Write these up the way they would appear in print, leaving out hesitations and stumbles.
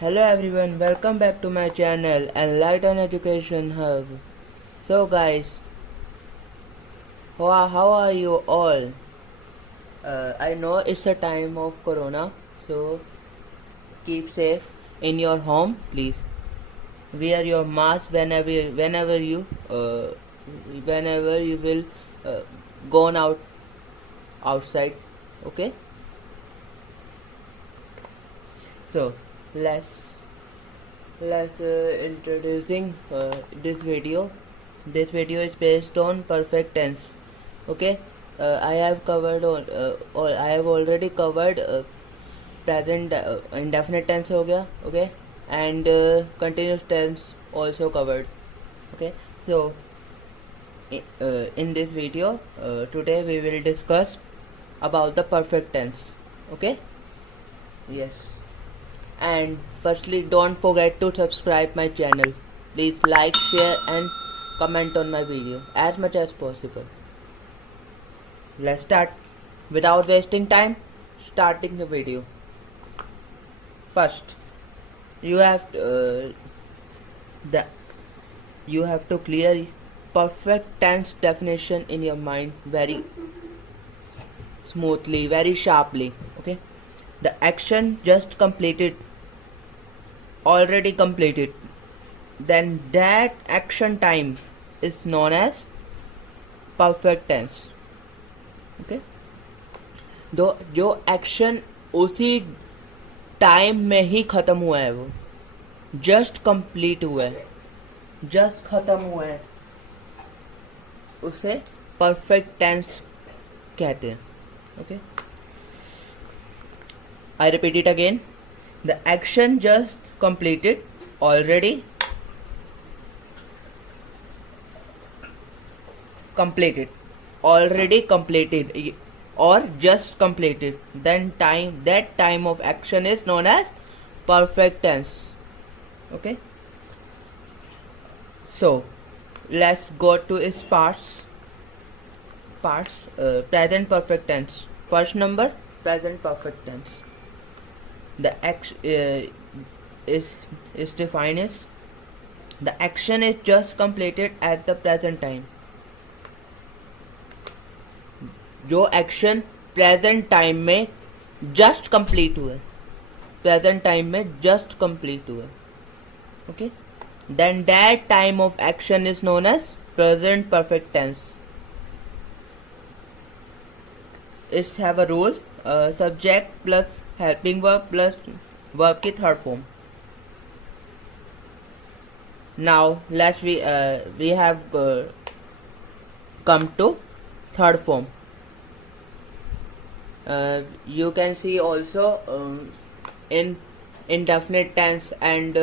Hello everyone, welcome back to my channel Enlighten Education Hub. So guys, how are you all? I know it's a time of corona, so keep safe in your home, please. Wear your mask whenever you will uh, go outside. Okay. So let's introducing this video. This video is based on perfect tense. Okay. I have covered all I have already covered present indefinite tense हो गया. Okay, and continuous tense also covered. Okay, so in this video today we will discuss about the perfect tense. Okay. Yes. And firstly, don't forget to subscribe my channel. Please like, share and comment on my video as much as possible. Let's start without wasting time. Starting the video. First, you have to clear perfect tense definition in your mind very smoothly, very sharply. Okay, the action just completed, already completed, then that action time is known as perfect tense. Okay, जो action उसी time में ही खत्म हुआ है, वो just complete हुआ है, just खत्म हुआ है, उसे परफेक्ट टेंस कहते हैं. Okay, I repeat it again. The action just completed, already completed, or just completed, then that time of action is known as perfect tense. Okay, so let's go to its parts. Present perfect tense. First number, present perfect tense. The is defined as the action is just completed at the present time. जो action present time में just complete हुआ, present time में just complete हुआ. Okay, then that time of action is known as present perfect tense. It's have a rule, subject plus helping verb plus verb की third form. Now we have come to third form. You can see also in indefinite tense and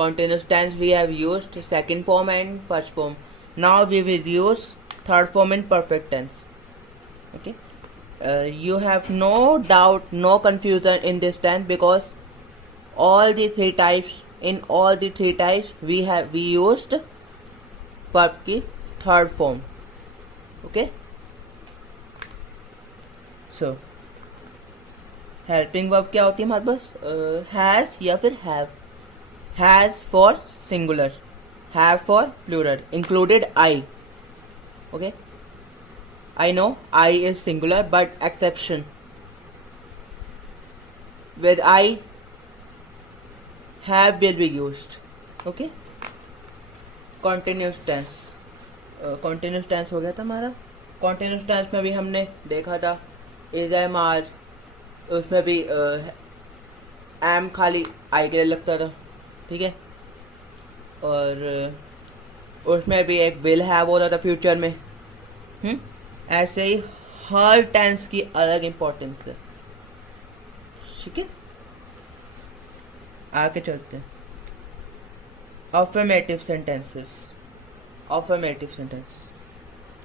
continuous tense we have used second form and first form. Now we will use third form in perfect tense. Okay, you have no doubt, no confusion in this tense, because all the three types we used verb की third form. Okay, so helping verb क्या होती है हमारे पास? has या फिर have. Has for singular, have for plural, included I. Okay, I know I is singular, but exception, with I have will be used. Okay, continuous tense. continuous tense हो गया था हमारा. continuous tense में भी हमने देखा था is am are, उसमें भी am खाली I के लिए लगता था. ठीक है, और उसमें भी एक will have होता था फ्यूचर में. ऐसे ही हर टेंस की अलग इंपॉर्टेंस है. ठीक है, आगे चलते हैं. अफर्मेटिव सेंटेंसेस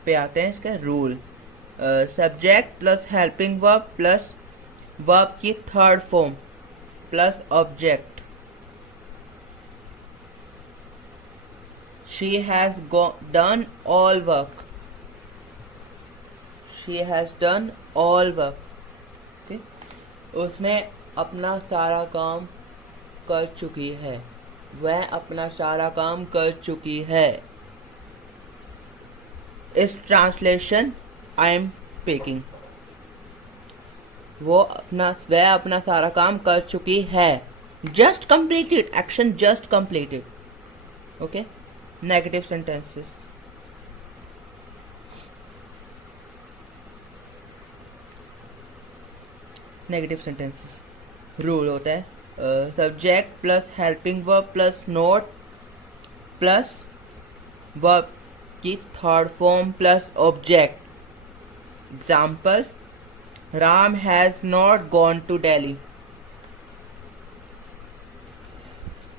पे आते हैं. इसका rule, subject plus helping verb plus verb की third form plus object. She has done all work. उसने अपना सारा काम कर चुकी है, वह अपना सारा काम कर चुकी है। इस ट्रांसलेशन आई एम स्पीकिंग, वह अपना सारा काम कर चुकी है। Just completed, action just completed. Okay, negative sentences. Negative sentences rule होता है subject plus helping verb plus not plus verb की third form plus object. Example, Ram has not gone to Delhi.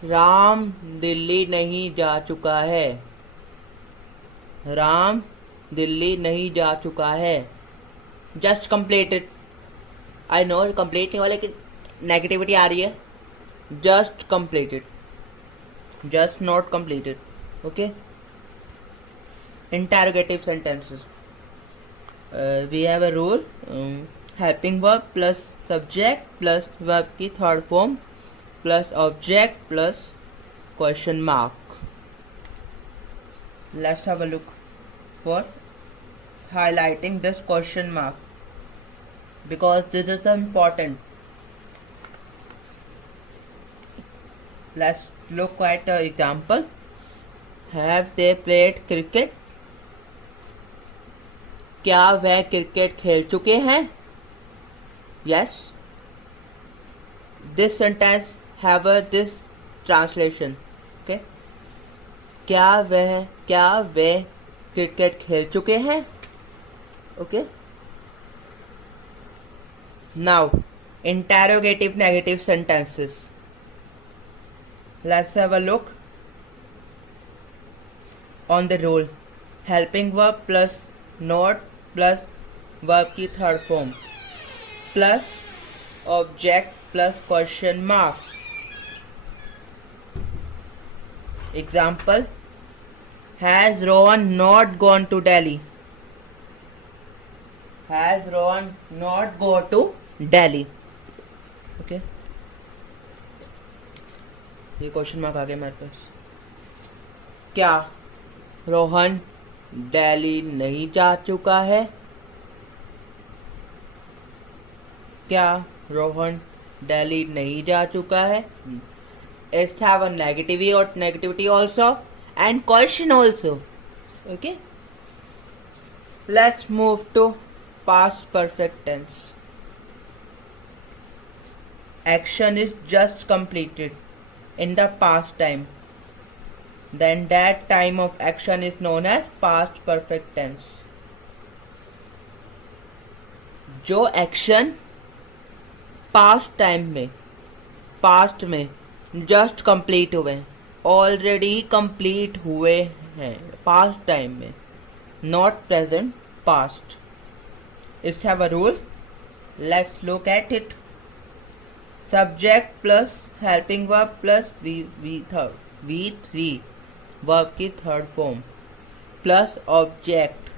Ram Delhi नहीं जा चुका है। राम दिल्ली नहीं जा चुका है। Just completed. I know complete नहीं वाले कि नेगेटिविटी आ रही है। Just completed, just not completed. Okay, interrogative sentences we have a rule helping verb plus subject plus verb की third form plus object plus question mark. Let's have a look for highlighting this question mark because this is important. Let's look at the example. Have they played cricket? क्या वह cricket खेल चुके हैं? Yes. This sentence have this translation. Okay. क्या वे cricket खेल चुके हैं? Okay, now interrogative negative sentences. Let's have a look on the rule helping verb plus not plus verb की third form plus object plus question mark. Example, Has Rohan not gone to Delhi? Has Rohan not gone to Delhi? Okay. ये question mark आ गया मेरे पास। क्या रोहन दिल्ली नहीं जा चुका है? क्या रोहन दिल्ली नहीं जा चुका है? It's have a negativity also and question also. Okay, let's move to past perfect tense. Action is just completed in the past time, then that time of action is known as past perfect tense. जो action past में just complete हुए, already complete हुए हैं past time में, not present, past. It's have a rule, let's look at it. Subject plus helping verb plus V three verb की third form plus object.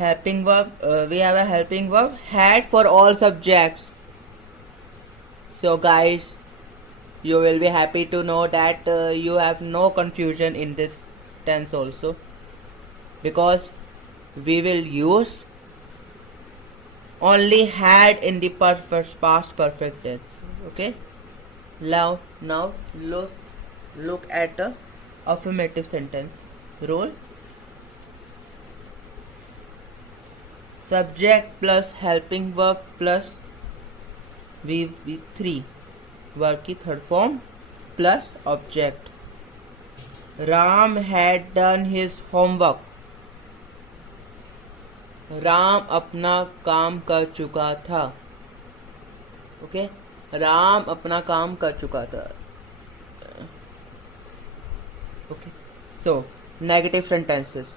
Helping verb, we have a helping verb had for all subjects. So guys, you will be happy to know that you have no confusion in this tense also, because we will use only had in the past perfect tense. Okay, now look at the affirmative sentence rule. Subject plus helping verb plus V3 verb की third form plus object. Ram had done his homework. राम अपना काम कर चुका था। Okay, Ram अपना काम कर चुका था। Okay, so negative sentences.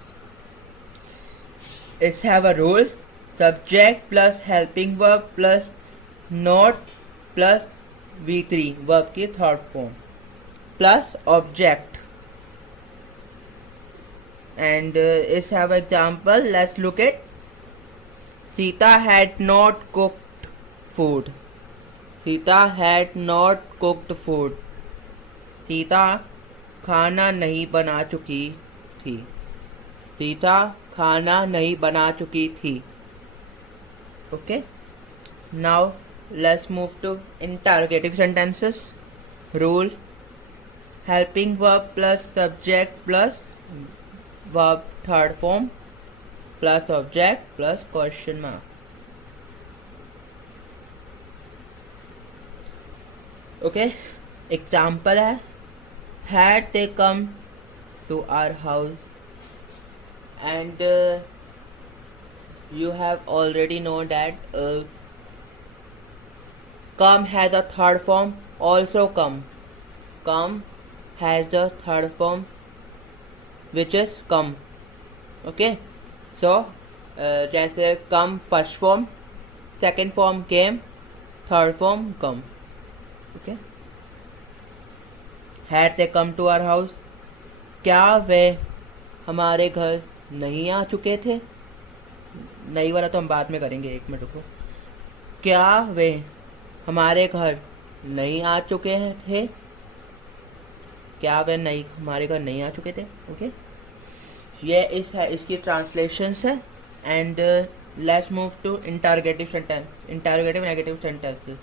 It's have a rule, subject plus helping verb plus not plus V3 verb की third form plus object. And is have example, let's look at. Sita had not cooked food. Sita had not cooked food. Sita खाना नहीं बना चुकी थी. सीता खाना नहीं बना चुकी थी. Okay. Now let's move to interrogative sentences. Rule: helping verb plus subject plus verb third form plus object plus question mark. Okay, example है, had they come to our house, and you have already know that come has a third form. Also come has the third form, which is come. Okay, so जैसे come first form, second form came, third form come. Okay, had they come to our house, क्या वे हमारे घर नहीं आ चुके थे. नहीं वाला तो हम बाद में करेंगे, एक मिनट रुको. क्या वे हमारे घर नहीं आ चुके थे. क्या वे नहीं हमारे घर नहीं आ चुके थे. ओके, ये इसकी ट्रांसलेशन है. And let's move to interrogative sentence, interrogative negative sentences.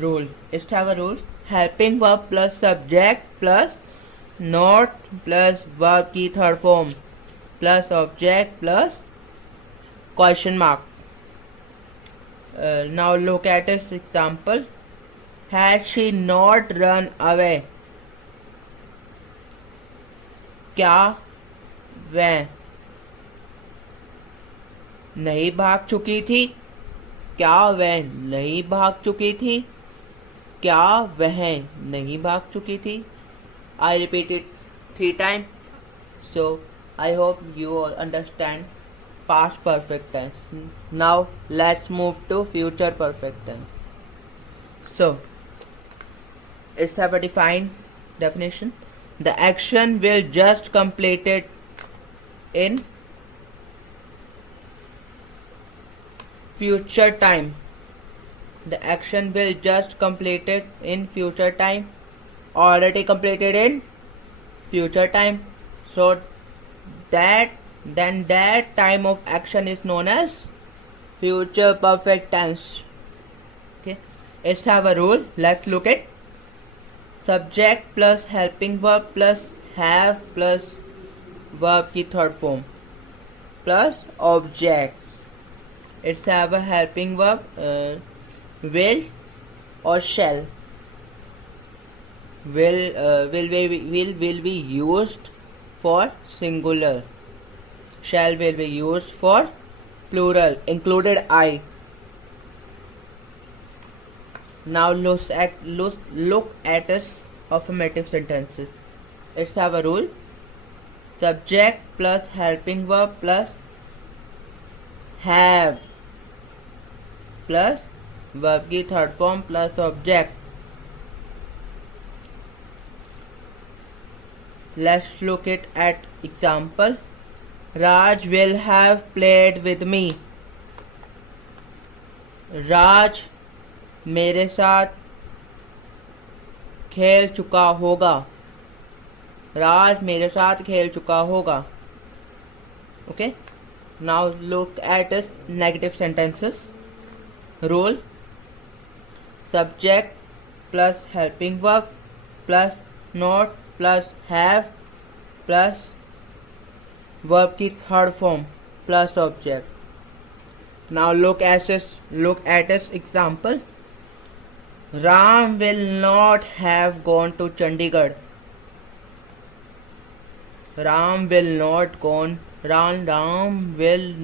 Rule: it's have a rule. Helping verb plus subject plus not plus verb की third form plus object plus question mark. Now look at this example. Had she not run away? क्या वह नहीं भाग चुकी थी. क्या वह नहीं भाग चुकी थी. क्या वह नहीं भाग चुकी थी. I repeat it 3 times. So I hope you all understand past perfect tense. Now let's move to future perfect tense. So it's have a defined definition. The action will just completed in future time. The action will just completed in future time. Already completed in future time. So that time of action is known as future perfect tense. Okay, let's have a rule. Let's look at subject plus helping verb plus have plus verb की third form plus object. Let's have a helping verb will or shall. Will be used for singular. Shall will be used for plural, included I. Now look at us affirmative sentences. Let's have a rule. Subject plus helping verb plus have plus verb की third form plus object. Let's look at example. Raj will have played with me. राज मेरे साथ खेल चुका होगा. राज मेरे साथ खेल चुका होगा. Okay. Now look at this negative sentences. Rule: subject plus helping verb plus not plus have plus verb की third form plus object. Now look at this example. Ram will not have gone to Chandigarh. Ram will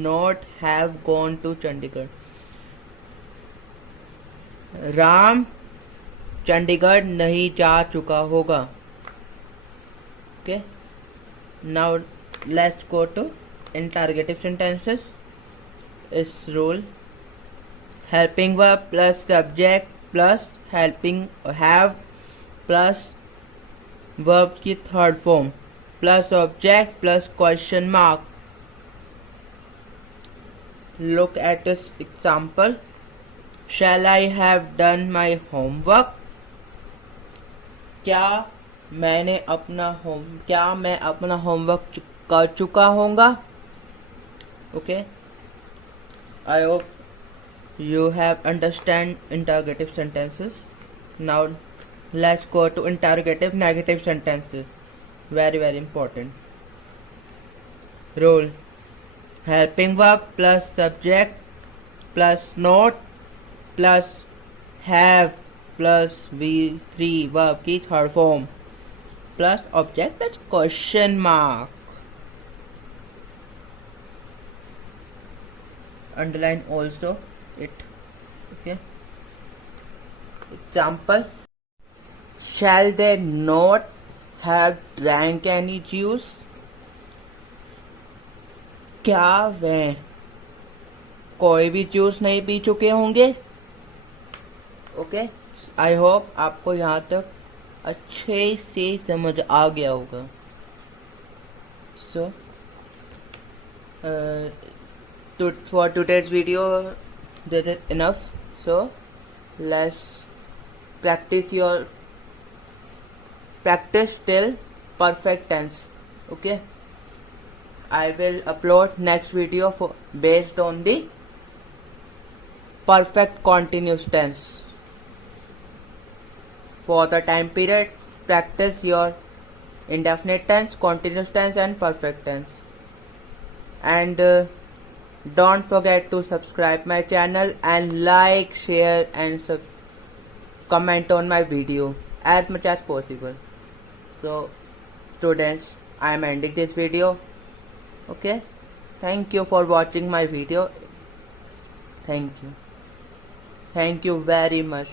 not have gone to Chandigarh. Ram Chandigarh नहीं जा चुका होगा. Okay. Now let's go to interrogative sentences. Its rule: helping verb plus subject plus helping have plus verb की third form plus object plus question mark. Look at this example. Shall I have done my homework? क्या मैं अपना homework कर चुका होगा? Okay. I hope you have understand interrogative sentences. Now let's go to interrogative negative sentences. Very important. Rule: helping verb plus subject plus note plus have plus V3 verb की third form plus object plus question mark. Underline also it. Okay. Example: shall they not have drank any juice? क्या वे कोई भी juice नहीं P चुके होंगे? Okay, I hope आपको यहाँ तक अच्छे से समझ आ गया होगा. सो for today's video this is enough. So let's practice till perfect tense. Okay, I will upload next video based on the perfect continuous tense. For the time period, practice your indefinite tense, continuous tense and perfect tense. And don't forget to subscribe my channel and like, share and comment on my video as much as possible. So students, I am ending this video. Okay, thank you for watching my video. Thank you very much.